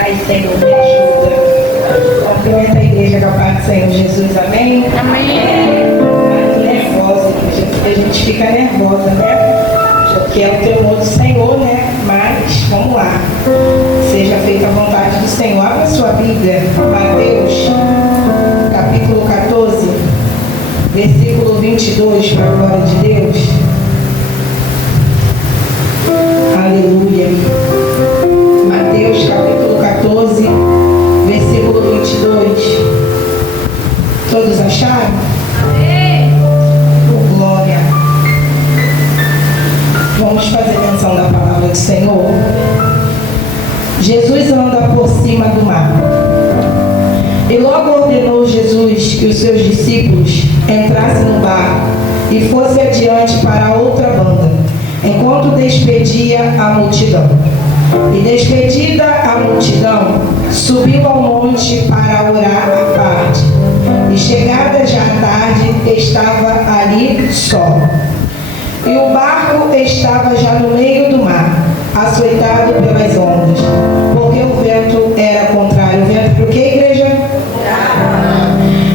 Ai, Senhor, me ajuda. Cumprimenta a igreja com a paz do Senhor Jesus, amém? Amém. Nervosa, a gente fica nervosa, né? Porque é o temor do Senhor, né? Mas, vamos lá. Seja feita a vontade do Senhor. Abra sua Bíblia, Mateus, capítulo 14, versículo 22, para a glória de Deus. Aleluia. Mateus, capítulo 14, versículo 22. Todos acharam? Amém. Oh, glória. Vamos fazer menção da palavra do Senhor. Jesus anda por cima do mar. E logo ordenou Jesus que os seus discípulos entrassem no barco e fossem adiante para a outra banda, enquanto despedia a multidão. E despedida a multidão, subiu ao monte para orar à parte. E chegada já a tarde, estava ali só. E o barco estava já no meio do mar, açoitado pelas ondas, porque o vento era contrário. O vento por quê, igreja?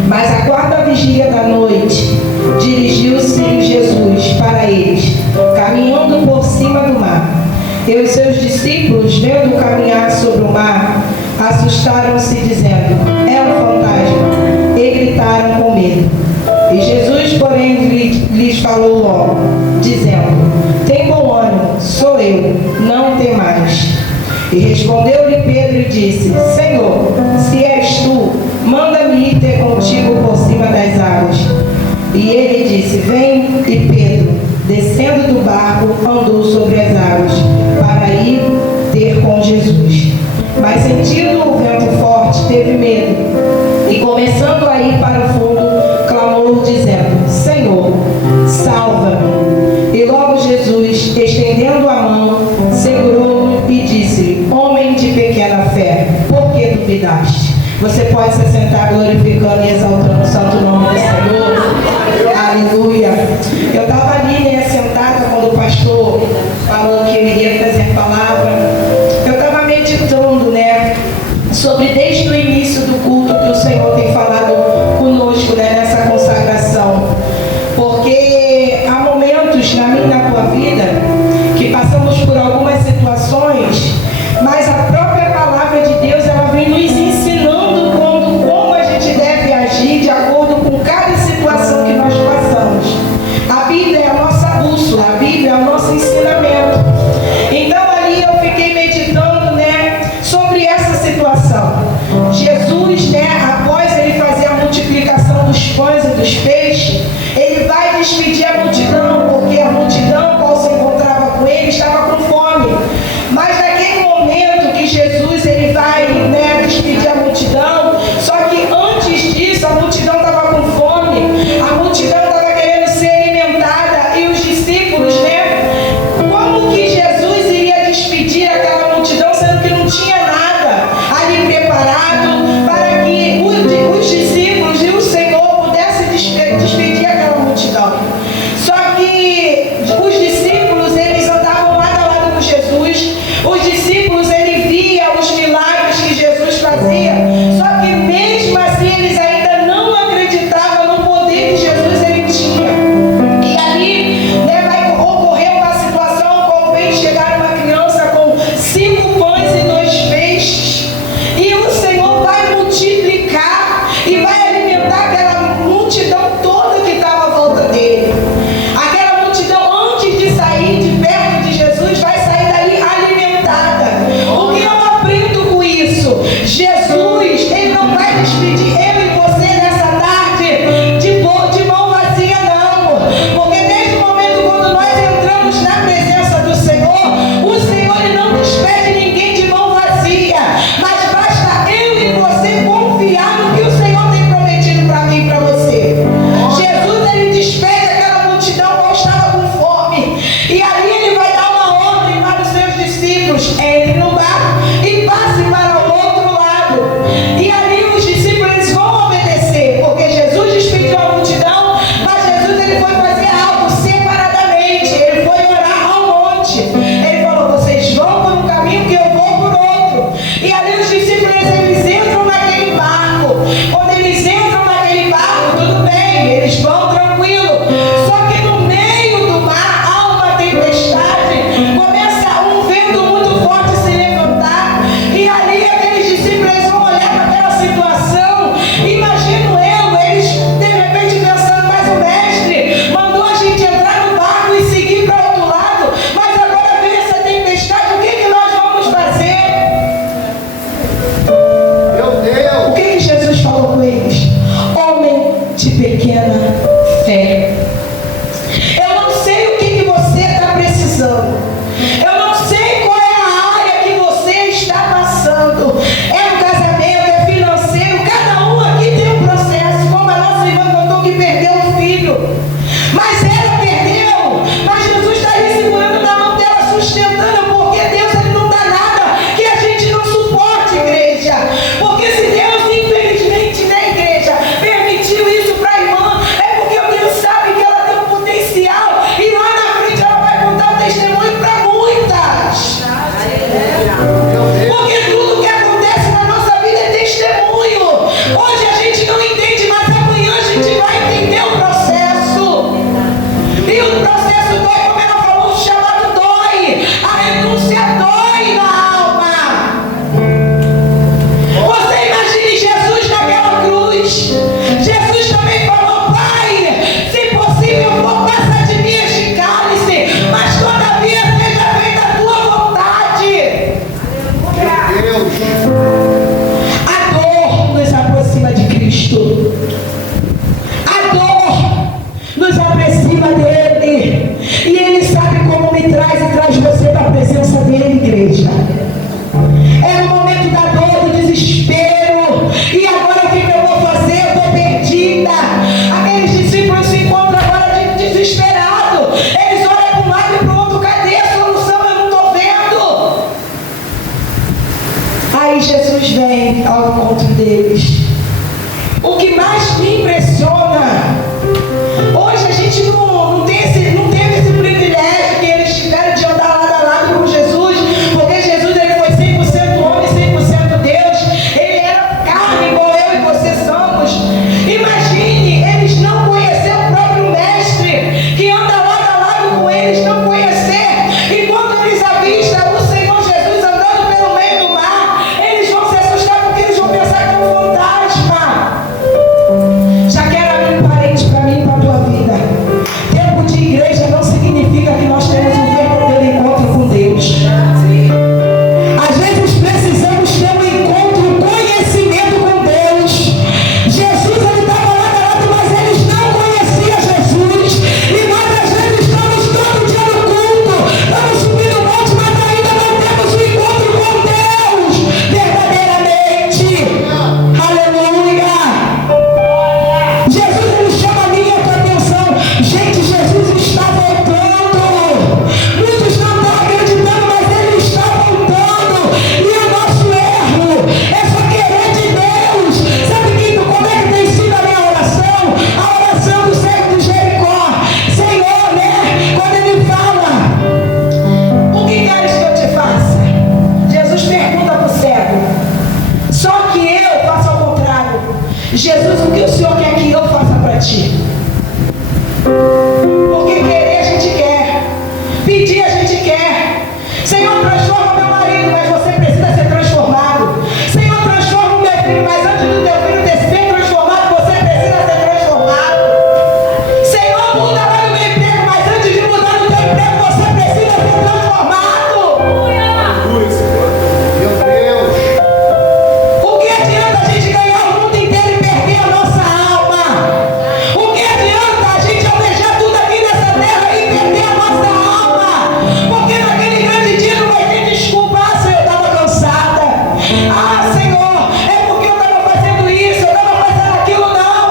Mas à quarta vigília da noite, dirigiu-se Jesus para eles, caminhando por cima do mar. E os seus discípulos, vendo caminhar sobre o mar, assustaram-se, dizendo: é um fantasma, e gritaram com medo. E Jesus, porém, lhes falou logo, dizendo: tem bom ânimo, sou eu, não temais. E respondeu-lhe Pedro e disse: Senhor, se és tu, manda-me ir ter contigo por cima das águas. E ele disse: vem. E Pedro, descendo do barco, andou sobre as águas, para ir ter com Jesus. Mas sentindo o vento forte, teve medo, e começando a ir para o fundo, clamou, dizendo: Senhor, salva-me. E logo Jesus, estendendo a mão, segurou-o e disse-lhe: homem de pequena fé, por que duvidaste? Você pode se sentar glorificando e exaltando o santo nome do Senhor. Aleluia. Eu estava ali, né, sentada, quando o pastor falou que eu iria trazer palavra. Eu estava meditando, né, sobre desde o início do culto que o Senhor tem falado conosco, né, nessa consagração. Porque há momentos na minha e na tua vida que passamos por algumas situações, mas a própria palavra de Deus, ela vem nos ensinando como a gente deve agir de acordo com cada situação que nós passamos. A Bíblia é a nossa bússola, a Bíblia é o nosso ensinamento. Então ali eu fiquei meditando, né, sobre essa situação. Jesus, né, após ele fazer a multiplicação dos pães e dos peixes, ele vai despedir a multidão, porque a multidão, qual se encontrava com ele, estava com fome. Mas naquele momento que Jesus ele vai, né, despedir a multidão, só que antes disso a multidão estava com fome, a multidão estava querendo ser alimentada, e os discípulos, né, como que Jesus iria despedir aquela multidão, sendo que não tinha nada ali preparado para que os discípulos e o Senhor pudessem despedir aquela multidão. Só que os discípulos, eles andavam lado a lado com Jesus, os discípulos, eles viam os milagres que Jesus fazia, só que mesmo assim eles ainda não acreditavam no poder que Jesus ele tinha. E ali, né, vai ocorrer uma situação como vem chegar uma criança com 5 pães e 2 peixes, e o Senhor vai multiplicar e vai alimentar aquela multidão toda que estava à volta dele. Aquela multidão, antes de sair de perto de Jesus, vai sair dali alimentada. O que eu aprendo com isso? Jesus, ele não vai despedir eu e você nessa tarde de mão vazia, não. Porque desde o momento quando nós entramos na presença do Senhor, o Senhor ele não despede ninguém de mão vazia. Mas basta eu e você confiar no que o Senhor tem prometido para mim e para você. Jesus ele despede aquela multidão que estava com fome, e ali ele vai dar uma ordem para os seus discípulos: entre no barco e passe para o outro lado. E ali os discípulos eles vão obedecer, porque Jesus despediu a multidão, mas Jesus ele foi fazer algo separadamente. Ele foi orar ao monte. Ele falou: vocês vão por um caminho que Jesus vem ao encontro deles. O que mais me impressiona, hoje a gente não teve esse privilégio que eles tiveram de andar lado a lado com Jesus, porque Jesus ele foi 100% homem, 100% Deus. Ele era carne igual eu e você somos. Imagine, eles não conhecer o próprio mestre, que anda lado a lado com eles, não conhecer. E quando eles avistam o Senhor Jesus andando pelo meio do mar, eles vão se assustar porque eles vão pensar que é um fantasma. Já que era um parente para mim e para a tua vida. Tempo de igreja não significa que nós temos um verdadeiro encontro com Deus. Às vezes precisamos ter um encontro, um conhecimento com Deus. Jesus ele estava lá do lado, mas eles não conheciam Jesus. E nós às vezes estamos todo dia no culto, estamos subindo o monte, mas ainda não temos um encontro com Deus verdadeiramente. Aleluia! Jesus ele chama a minha atenção. Gente, Jesus está voltando. Muitos não estão acreditando, mas ele está voltando. E o nosso erro é só querer de Deus. Sabe como é que tem sido a minha oração? A oração do servo de Jericó. Senhor, né? Quando ele fala, o que queres que eu te faça? Jesus pergunta para o cego. Só que eu faço ao contrário. Jesus, o que o Senhor quer que eu faça para ti? Porque querer a gente quer, pedir a gente quer. Senhor, transforma meu marido, mas você precisa ser transformado. Senhor, transforma o meu filho, mas antes do teu filho ter sido transformado, você precisa ser transformado. Senhor, muda lá no meu emprego, mas antes de mudar no teu emprego, você precisa ser transformado. Meu Deus! O que adianta a gente ganhar o mundo inteiro e perder a nossa alma? O que adianta a gente almejar tudo aqui nessa terra e perder a nossa alma? Porque naquele grande dia não vai ter desculpa. Ah, Senhor, eu estava cansada. Ah, Senhor, é porque eu estava fazendo isso, eu estava fazendo aquilo. Não.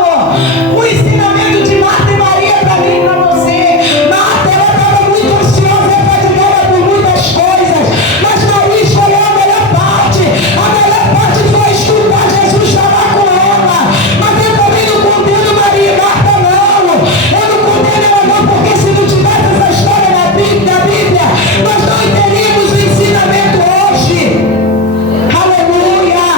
O ensinamento de Marta e Maria para mim e para você. Marta, ela estava muito ansiosa e fatigada por muitas coisas, mas Maria escolheu a melhor parte. A melhor parte foi escutar Jesus falar com ela. Mas eu também não condeno Maria e Marta, não. Eu não condeno ela, não, porque se não tivesse essa história na Bíblia, nós não teríamos o ensinamento hoje. Aleluia!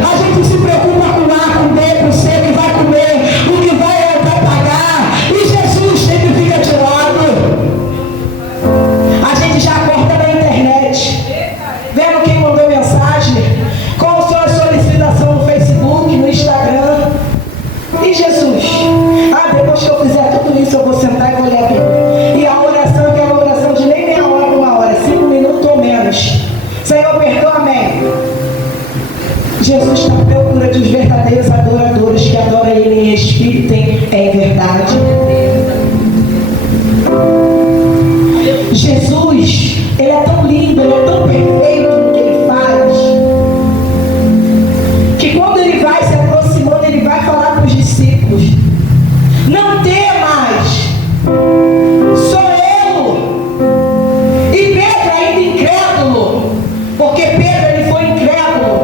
A gente se preocupa com A, com B, com C, que vai comer, o que vai pagar. E Jesus sempre fica de lado. A gente já acorda na internet, vendo quem mandou mensagem, qual são as solicitações no Facebook, no Instagram. E Jesus? Ah, depois que eu fizer tudo isso, eu vou sentar e vou ler a Bíblia. E a oração é aquela oração de nem meia hora, 1 hora, 5 minutos ou menos. Senhor, perdoa-me. Jesus está à procura dos verdadeiros adoradores que adoram Ele em espírito e em verdade. Jesus, Ele é tão lindo, Ele é tão perfeito no que Ele faz, que quando Ele vai se aproximando, Ele vai falar para os discípulos: não temas, sou eu. E Pedro ainda incrédulo, porque Pedro ele foi incrédulo.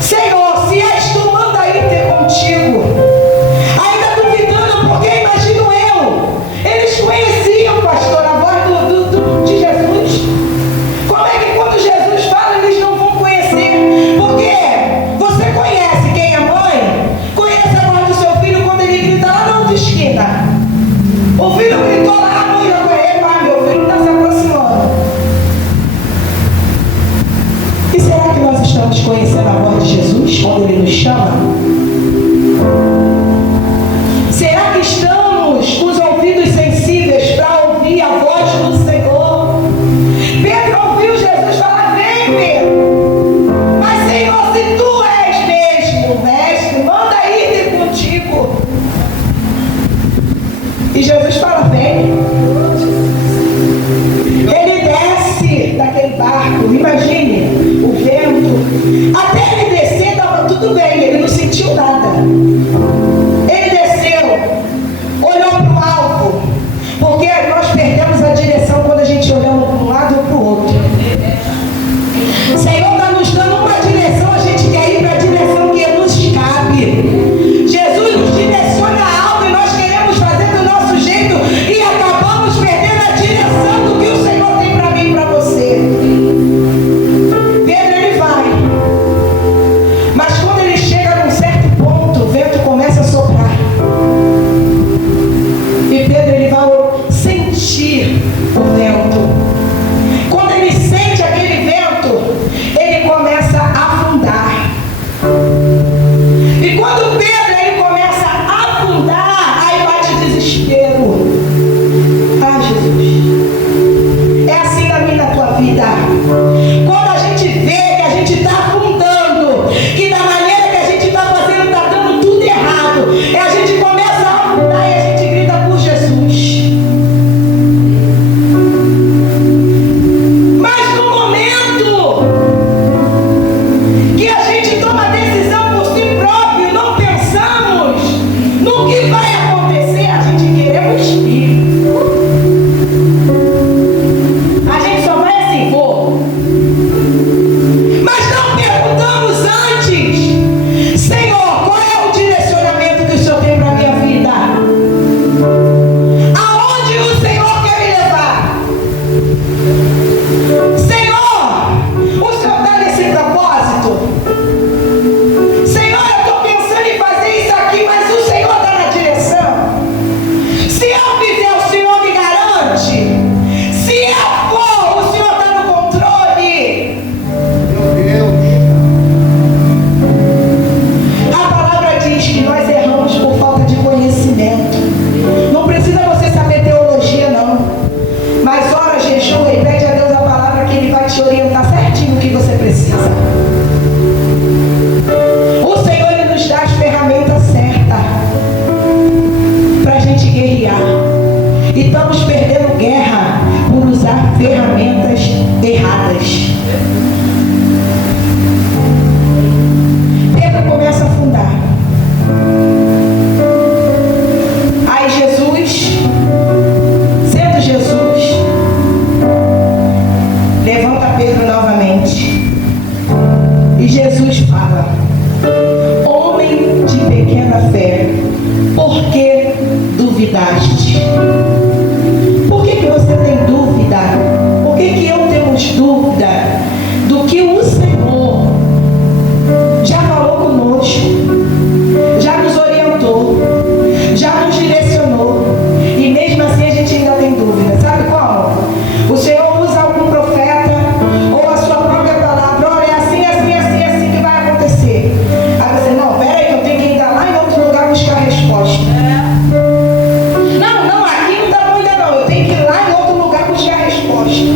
Senhor, se és tu, manda aí ter contigo. Ainda duvidando, porque imagino eu, eles conheciam, pastor, a voz de Jesus. Como é que quando Jesus fala, eles não vão conhecer? Porque você conhece quem é mãe? Conhece a voz do seu filho quando ele grita lá na outra esquina. O filho gritou lá, a mãe já conhece, mas meu filho está se aproximando. E será que nós estamos conhecendo a voz de Jesus quando Ele nos chama? Será que estamos com os ouvidos sensíveis para ouvir a voz do Senhor? Pedro ouviu Jesus falar: vem, Pedro. Mas Senhor, se tu és mesmo mestre, manda aí ter contigo. E Jesus fala: vem. Ele desce daquele barco. Imagine o vento. Até ele descer estava tudo bem. Ele não sentiu duvidaste? Por que você tem dúvida? Por que eu temos dúvida do que o Senhor já falou conosco, já nos orientou, já nos direcionou, e mesmo assim a gente ainda tem dúvida? Sabe como? O Senhor usa algum profeta ou a sua própria palavra: olha, é assim, assim, assim, assim que vai acontecer. Aí você: não, peraí, que eu tenho que ir lá em outro lugar buscar a resposta. Não, aqui não dá ainda não, eu tenho que ir lá em outro lugar buscar a resposta.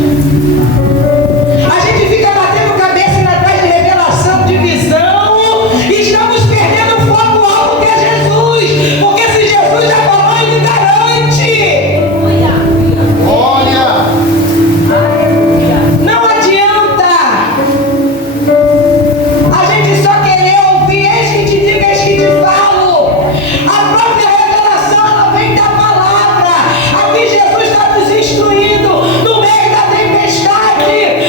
A gente fica batendo cabeça e atrás de revelação, de visão, e estamos perdendo o foco alto que é Jesus, porque se Jesus já falou, ele garante. Glória! Não adianta a gente só querer ouvir: eis que te digo, eis que te falo. A própria revelação, ela vem da palavra. Aqui Jesus está nos instruindo no meio da tempestade.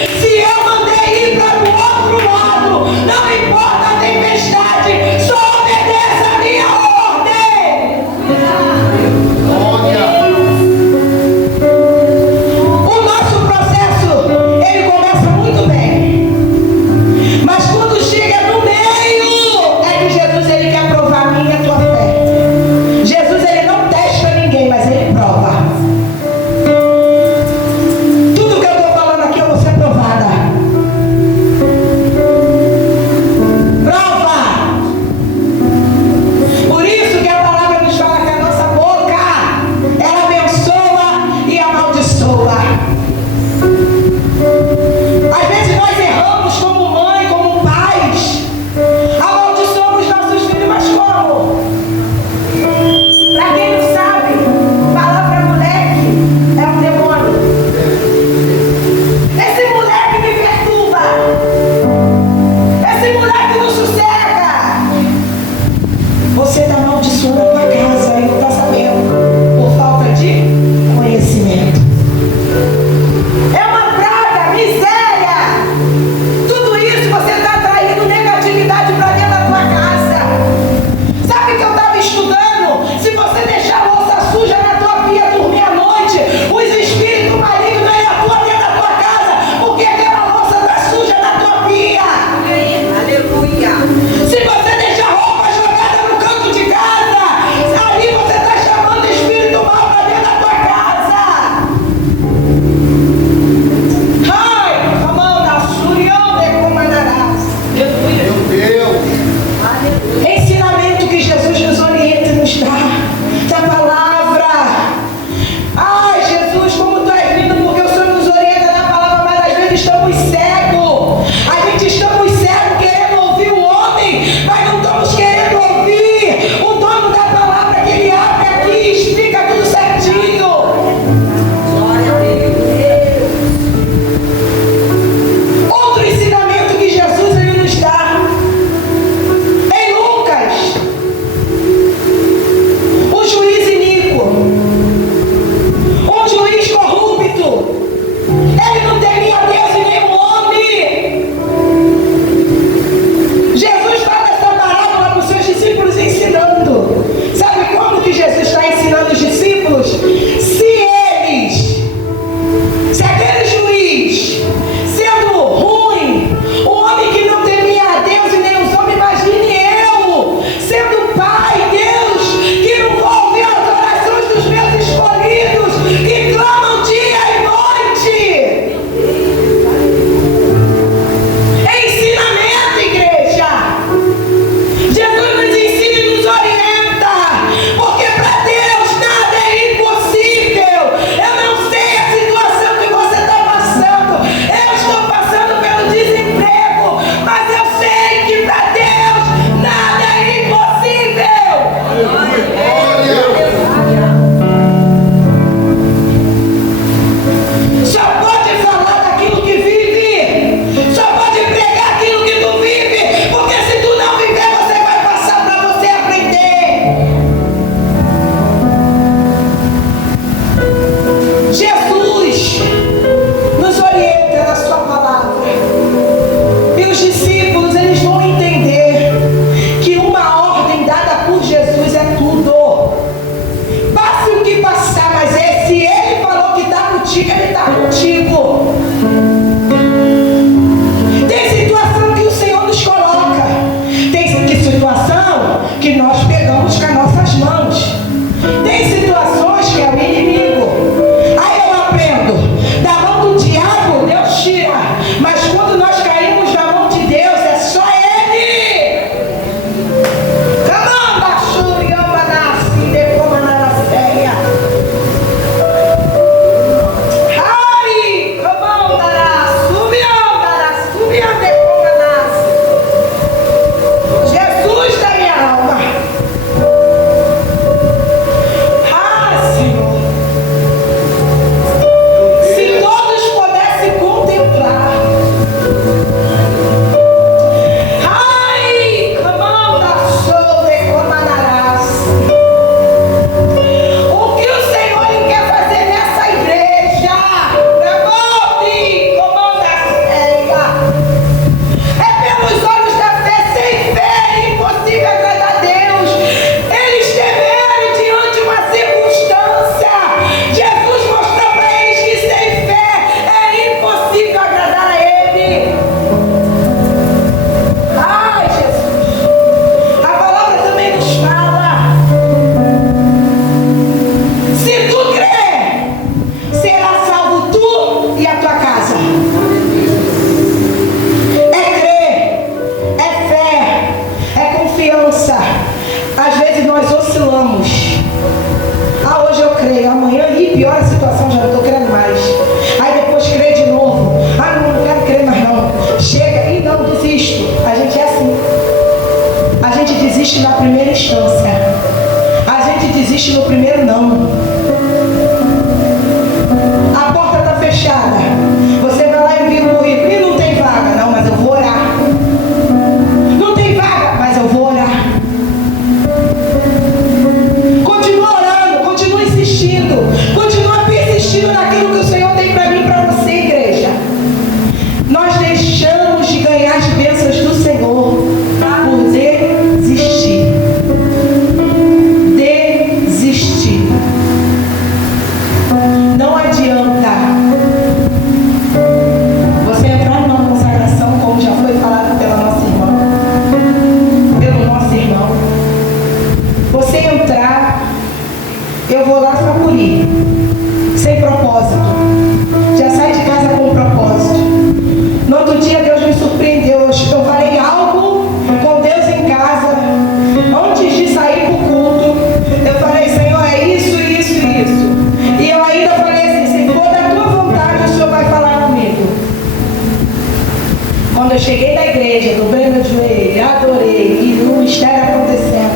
Quando eu cheguei na igreja, dobrei meu joelho, adorei, e o mistério acontecendo.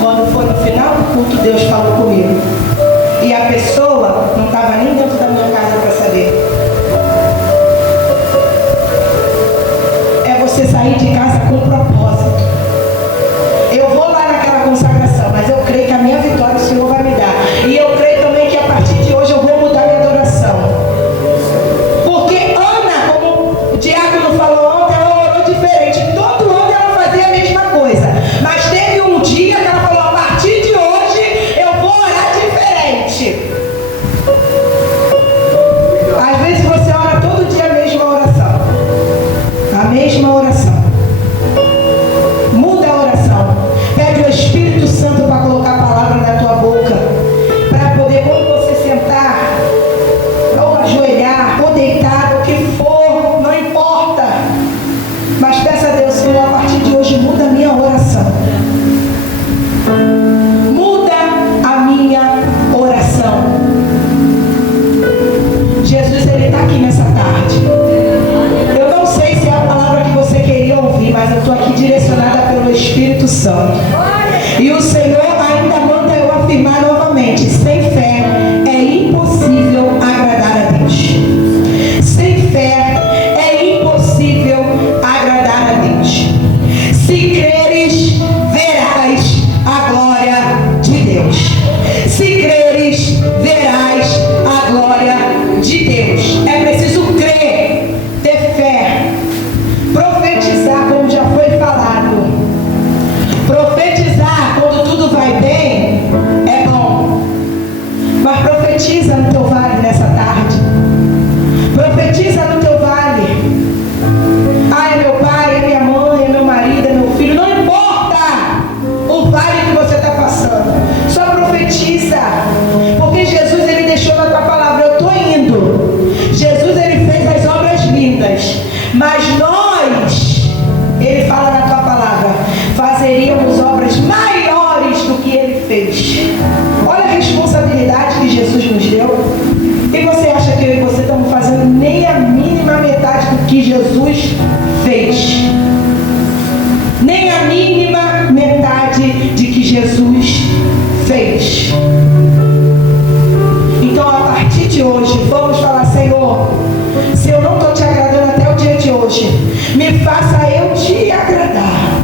Quando foi no final do culto, Deus falou comigo. E a pessoa não estava nem dentro da minha casa para saber. É você sair de casa com propósito. Eu vou lá naquela consagração, mas eu creio que a minha vitória o Senhor vai me dar. E eu creio também que a partir de hoje eu vou mudar minha adoração. Porque Ana, como o diácono falou ontem, ela orou diferente. Todo ano ela fazia a mesma coisa. Mas teve um dia que ela falou, a partir de hoje eu vou orar diferente. Às vezes você ora todo dia a mesma oração. A mesma oração. Muda a oração. Pede o Espírito Santo para colocar a palavra na tua boca. Para poder, quando você sentar, ou ajoelhar, ou deitar, o que for, não importa. Mas peça a Deus, Senhor, a partir de hoje muda a minha oração. Muda a minha oração. Jesus, Ele está aqui nessa tarde. Eu não sei se é a palavra que você queria ouvir, mas eu estou aqui direcionada pelo Espírito Santo. E o Senhor ainda manda eu afirmar novamente: sem fé é impossível agradar a Deus. Sem fé é impossível agradar a Deus. Se creres, verás a glória de Deus. Se creres, verás a glória de Deus. É preciso crer, ter fé, profetizar, como já foi falado. Profetizar quando tudo vai bem é bom. Mas profetiza no teu vale nessa tarde. Profetiza no teu vale. Ah, é meu pai, é minha mãe, é meu marido, é meu filho. Não importa o vale que você está passando. Só profetiza. Porque Jesus, Ele deixou na tua palavra: eu estou indo. Jesus, Ele fez as obras lindas. Mas nós, Ele fala na tua palavra, fazeríamos obras maiores do que Ele fez. Olha a responsabilidade que Jesus nos deu. E você acha que eu e você estamos fazendo nem a mínima metade do que Jesus fez? Nem a mínima metade de que Jesus fez. Então, a partir de hoje, vamos falar: Senhor, se eu não estou te agradando até o dia de hoje, me faça eu te agradar.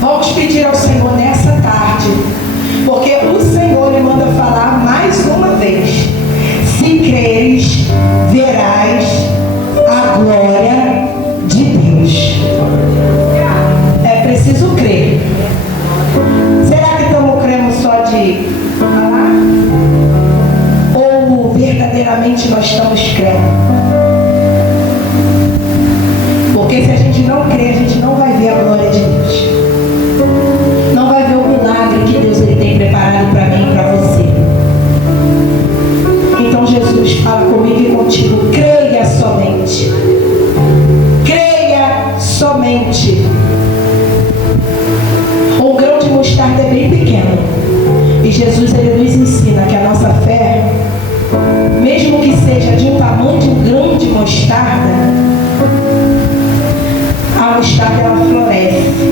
Vamos pedir ao Senhor nessa tarde, porque o Senhor lhe manda falar mais uma vez: se creres, verás a glória de Deus. É preciso crer. Será que estamos crendo só de falar? Ou verdadeiramente nós estamos crendo? Porque se a gente não crer, a gente não vai ver a glória de Deus. Não vai ver o milagre que Deus Ele tem preparado para mim e para você. Então Jesus fala comigo e contigo: creia somente. Creia somente. Um grão de mostarda é bem pequeno. E Jesus, Ele nos ensina que a nossa fé, mesmo que seja de um tamanho de um grão de mostarda, a mostarda ela floresce.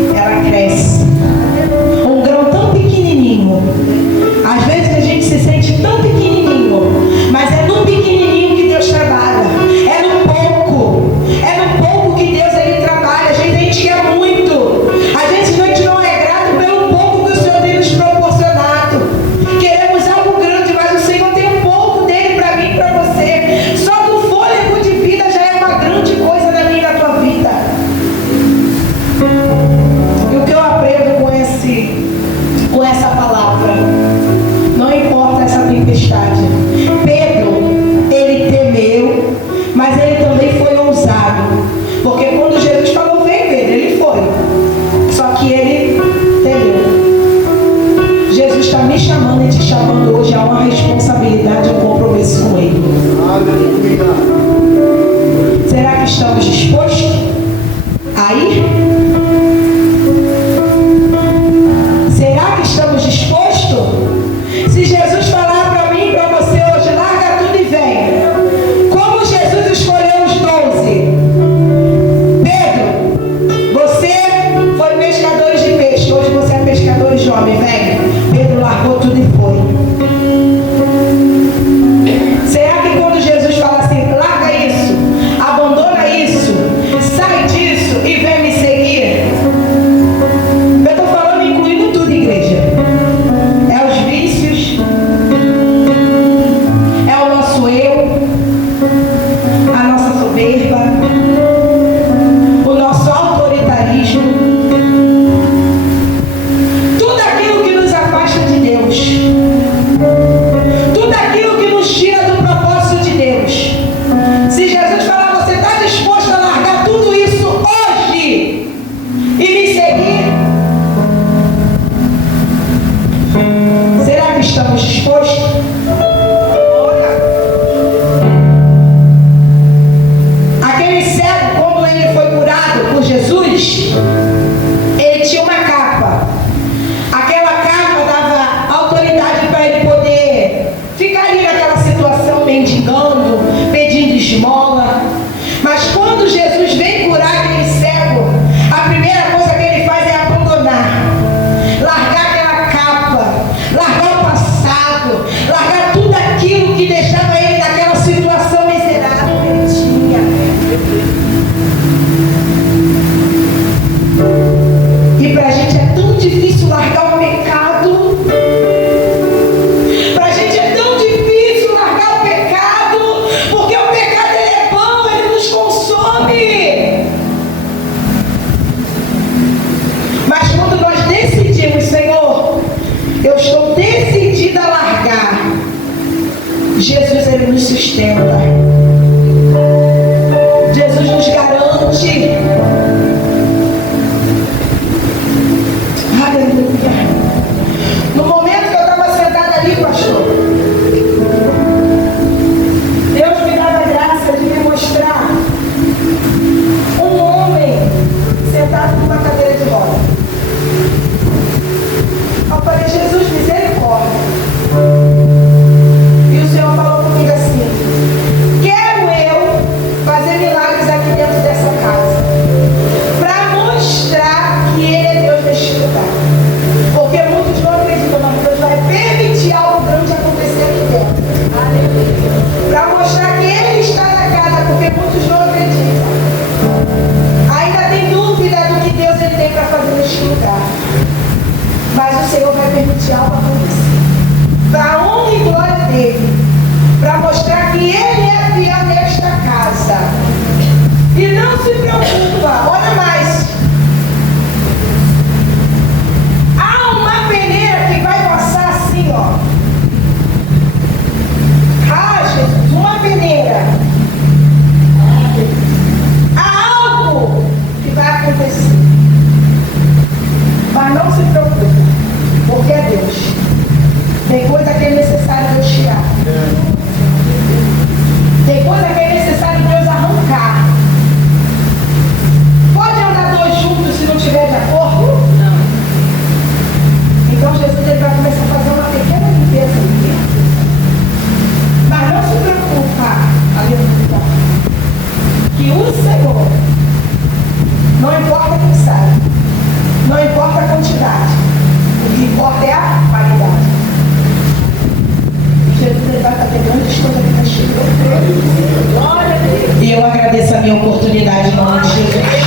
Jesus fala: você está disposto a largar tudo isso hoje e me seguir? Será que estamos dispostos? Aquele cego, quando ele foi curado por Jesus, ele tinha uma capa. Aquela capa dava autoridade para ele poder ficar ali naquela situação, mendigando, pedindo esmola. Mas quando Jesus vem curar aquele cego, a primeira coisa que ele faz é abandonar, largar aquela capa, largar o passado, largar tudo aquilo que deixava ele naquela situação miserável que ele tinha. E pra gente é tão difícil largar o pecado. Pra gente é tão difícil largar o pecado, porque o pecado ele é bom, ele nos consome. Mas quando nós decidimos: Senhor, eu estou decidida a largar, Jesus ele nos sustenta. Jesus nos garante. Aleluia. No momento que eu estava sentada ali, pastor, Deus me dava a graça de me mostrar um homem sentado numa cadeira de roda. Eu falei: Jesus, misericórdia. E o Senhor falou comigo assim: quero eu fazer milagres aqui dentro dessa casa, para mostrar que Ele é Deus neste lugar. Porque muitos não acreditam, mas Deus vai permitir algo grande acontecer aqui dentro. Para mostrar que Ele está na casa, porque muitos não acreditam. Ainda tem dúvida do que Deus ele tem para fazer neste lugar. Mas o Senhor vai permitir algo acontecer, para a honra e glória dele, para mostrar que Ele é fiel nesta casa. E não se preocupa, olha mais. Há uma peneira que vai passar assim, ó. Ah, Jesus, uma peneira. Há algo que vai acontecer. Mas não se preocupe, porque é Deus. Tem coisa que é necessário Deus tirar. Tem coisa que é necessário Deus arrancar. Pode andar dois juntos se não estiver de acordo? Não. Então Jesus ele vai começar a fazer uma pequena limpeza aqui. Mas não se preocupa, aleluia, que o Senhor, não importa quem sai, não importa a quantidade, o que importa é a qualidade. Jesus ele vai fazer grandes coisas aqui na Chile. E eu agradeço a minha oportunidade em nome de Jesus.